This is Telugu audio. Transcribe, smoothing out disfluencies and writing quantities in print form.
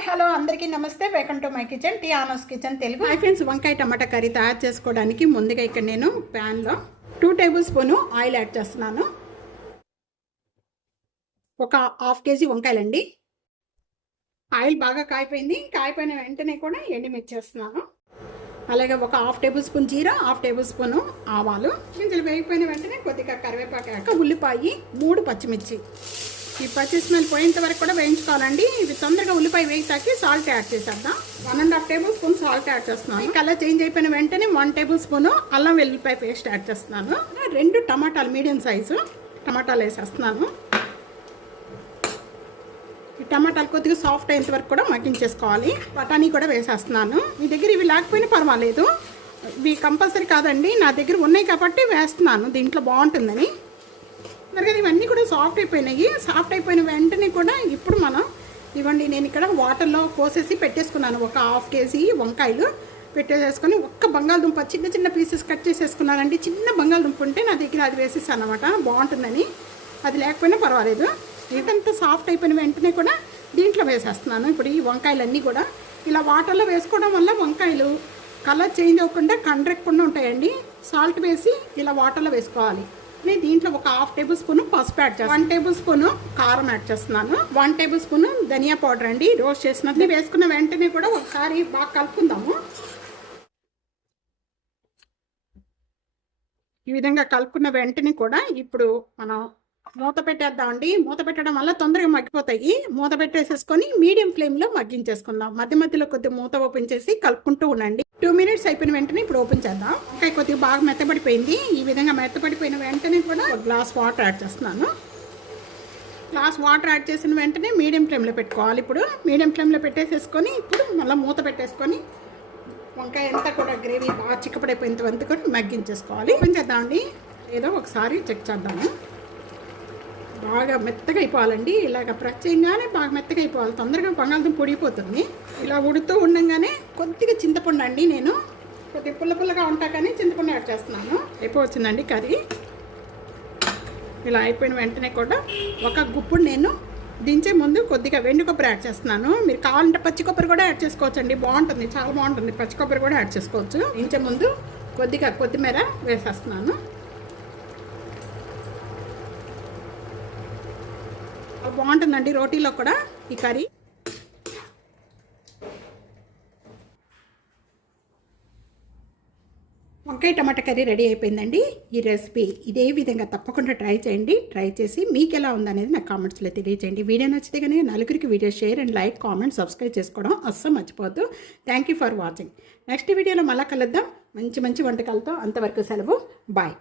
హాయ్ హలో అందరికీ నమస్తే. వెల్కమ్ టు మై కిచెన్, టీ ఆనోస్ కిచెన్ తెలుగు. హాయ్ ఫ్రెండ్స్, వంకాయ టమాటా కర్రీ తయారు చేసుకోవడానికి ముందుగా ఇక్కడ నేను ప్యాన్లో 2 టేబుల్ స్పూన్ ఆయిల్ యాడ్ చేస్తున్నాను. ఒక హాఫ్ కేజీ వంకాయలండి. ఆయిల్ బాగా కాయిపోయింది. కాయిపోయిన వెంటనే కూడా ఎండుమిర్చి వేస్తున్నాను. అలాగే ఒక హాఫ్ టేబుల్ స్పూన్ జీరా, హాఫ్ టేబుల్ స్పూన్ ఆవాలు. గింజలు వేగిపోయిన వెంటనే కొద్దిగా కరివేపాకు, ఉల్లిపాయ, 3 పచ్చిమిర్చి. ఈ పచ్చి స్మెల్ పోయేంత వరకు కూడా వేయించుకోవాలండి. ఇది తొందరగా ఉల్లిపాయ వేగితాకి సాల్ట్ యాడ్ చేసేద్దాం. 1.5 టేబుల్ స్పూన్ సాల్ట్ యాడ్ చేస్తున్నాను. ఈ కలర్ చేంజ్ అయిపోయిన వెంటనే 1 టేబుల్ స్పూన్ అల్లం వెల్లుల్లిపాయ పేస్ట్ యాడ్ చేస్తున్నాను. 2 టమాటాలు మీడియం సైజు టమాటాలు వేసేస్తున్నాను. ఈ టమాటాలు కొద్దిగా సాఫ్ట్ అయ్యేంత వరకు కూడా మగ్గించేసుకోవాలి. బఠానీ కూడా వేసేస్తున్నాను. మీ దగ్గర ఇవి లేకపోయినా పర్వాలేదు, ఇవి కంపల్సరీ కాదండి, నా దగ్గర ఉన్నాయి కాబట్టి వేస్తున్నాను. దీంట్లో బాగుంటుందని. మరి ఇవన్నీ కూడా సాఫ్ట్ అయిపోయినాయి. సాఫ్ట్ అయిపోయిన వెంటనే కూడా ఇప్పుడు మనం ఇవ్వండి, నేను ఇక్కడ వాటర్లో పోసేసి పెట్టేసుకున్నాను. ఒక హాఫ్ కేజీ వంకాయలు పెట్టేసేసుకొని ఒక్క బంగాళదుంప చిన్న చిన్న పీసెస్ కట్ చేసేసుకున్నానండి. చిన్న బంగాళదుంప ఉంటే నా దగ్గర అది వేసేసాను అనమాట, బాగుంటుందని. అది లేకపోయినా పర్వాలేదు. ఇదంతా సాఫ్ట్ అయిపోయిన వెంటనే కూడా దీంట్లో వేసేస్తున్నాను. ఇప్పుడు ఈ వంకాయలన్నీ కూడా ఇలా వాటర్లో వేసుకోవడం వల్ల వంకాయలు కలర్ చేంజ్ అవ్వకుండా కండ్రెక్కకుండా ఉంటాయండి. సాల్ట్ వేసి ఇలా వాటర్లో వేసుకోవాలి. దీంట్లో ఒక హాఫ్ టేబుల్ స్పూన్ పసుపు యాడ్ చేస్తాను. 1 టేబుల్ స్పూన్ కారం యాడ్ చేస్తున్నాను. 1 టేబుల్ స్పూన్ ధనియా పౌడర్ అండి, రోస్ట్ చేసినది. వేసుకున్న వెంటనే కూడా ఒకసారి బాగా కలుపుకుందాము. ఈ విధంగా కలుపుకున్న వెంటనే కూడా ఇప్పుడు మనం మూత పెట్టేద్దామండి. మూత పెట్టడం వల్ల తొందరగా మగ్గిపోతాయి. మూత పెట్టేసేసుకొని మీడియం ఫ్లేమ్లో మగ్గించేసుకుందాం. మధ్య మధ్యలో కొద్దిగా మూత ఓపెన్ చేసి కలుపుకుంటూ ఉండండి. 2 మినిట్స్ అయిపోయిన వెంటనే ఇప్పుడు ఓపెన్ చేద్దాం. ఇంకా కొద్దిగా బాగా మెత్తబడిపోయింది. ఈ విధంగా మెత్తబడిపోయిన వెంటనే కూడా ఒక గ్లాస్ వాటర్ యాడ్ చేస్తున్నాను. గ్లాస్ వాటర్ యాడ్ చేసిన వెంటనే మీడియం ఫ్లేమ్లో పెట్టుకోవాలి. ఇప్పుడు మీడియం ఫ్లేమ్లో పెట్టేసేసుకొని ఇప్పుడు మళ్ళీ మూత పెట్టేసుకొని వంకాయ అంతా కూడా గ్రేవీ బాగా చిక్కపడిపోయినంత వరకు కూడా మగ్గించేసుకోవాలి. ఓపెన్ చేద్దామండి. ఏదో ఒకసారి చెక్ చేద్దాము. బాగా మెత్తగా అయిపోవాలండి. ఇలాగ ప్రెస్ చేయగానే బాగా మెత్తగా అయిపోవాలి. తొందరగా బంగాళదుంప పొడిపోతుంది. ఇలా ఉడుతూ ఉండగానే కొద్దిగా చింతపండు అండి, నేను కొద్దిగా పుల్లగా ఉంటా కానీ చింతపండు యాడ్ చేస్తున్నాను. అయిపోవచ్చిందండి కర్రీ. ఇలా అయిపోయిన వెంటనే కూడా ఒక గుప్పుడు నేను దించే ముందు కొద్దిగా వెండి కొబ్బరి యాడ్ చేస్తున్నాను. మీరు కావాలంటే పచ్చి కొబ్బరి కూడా యాడ్ చేసుకోవచ్చండి, బాగుంటుంది, చాలా బాగుంటుంది. పచ్చి కొబ్బరి కూడా యాడ్ చేసుకోవచ్చు. దించే ముందు కొద్దిగా కొత్తిమీర వేసేస్తున్నాను. బాగుంటుందండి రోటీలో కూడా ఈ కర్రీ. వంకాయ టమాటా కర్రీ రెడీ అయిపోయిందండి. ఈ రెసిపీ ఇదే విధంగా తప్పకుండా ట్రై చేయండి. ట్రై చేసి మీకు ఎలా ఉందనేది నాకు కామెంట్స్లో తెలియజేయండి. వీడియో నచ్చితే కనుక నలుగురికి video share and like, comment, subscribe చేసుకోవడం అస్సలు మర్చిపోవద్దు. Thank you for watching. Next వీడియోలో మళ్ళీ కలుద్దాం మంచి మంచి వంటకాలతో. అంతవరకు సెలవు. బాయ్.